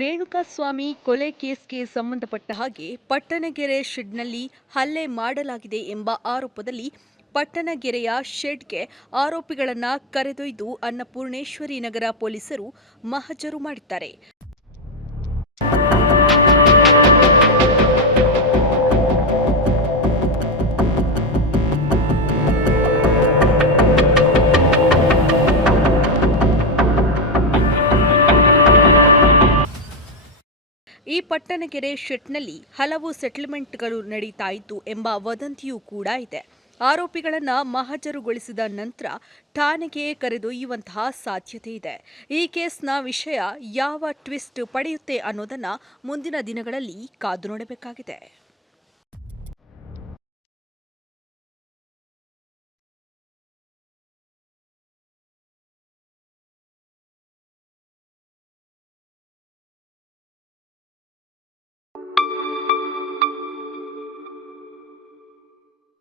ರೇಣುಕಾಸ್ವಾಮಿ ಕೊಲೆ ಕೇಸ್ಗೆ ಸಂಬಂಧಪಟ್ಟ ಹಾಗೆ ಪಟ್ಟಣಗೆರೆ ಶೆಡ್ನಲ್ಲಿ ಹಲ್ಲೆ ಮಾಡಲಾಗಿದೆ ಎಂಬ ಆರೋಪದಲ್ಲಿ ಪಟ್ಟಣಗೆರೆಯ ಶೆಡ್ಗೆ ಆರೋಪಿಗಳನ್ನು ಕರೆದೊಯ್ದು ಅನ್ನಪೂರ್ಣೇಶ್ವರಿ ನಗರ ಪೊಲೀಸರು ಮಹಜರು ಮಾಡಿದ್ದಾರೆ. ಈ ಪಟ್ಟಣಗೆರೆ ಶೆಡ್ನಲ್ಲಿ ಹಲವು ಸೆಟಲ್ಮೆಂಟ್ಗಳು ನಡೀತಾ ಇತ್ತು ಎಂಬ ವದಂತಿಯೂ ಕೂಡ ಇದೆ. ಆರೋಪಿಗಳನ್ನು ಮಹಜರುಗೊಳಿಸಿದ ನಂತರ ಠಾಣೆಗೆ ಕರೆದೊಯ್ಯುವಂತಹ ಸಾಧ್ಯತೆ ಇದೆ. ಈ ಕೇಸ್ನ ವಿಷಯ ಯಾವ ಟ್ವಿಸ್ಟ್ ಪಡೆಯುತ್ತೆ ಅನ್ನೋದನ್ನ ಮುಂದಿನ ದಿನಗಳಲ್ಲಿ ಕಾದು ನೋಡಬೇಕಾಗಿದೆ.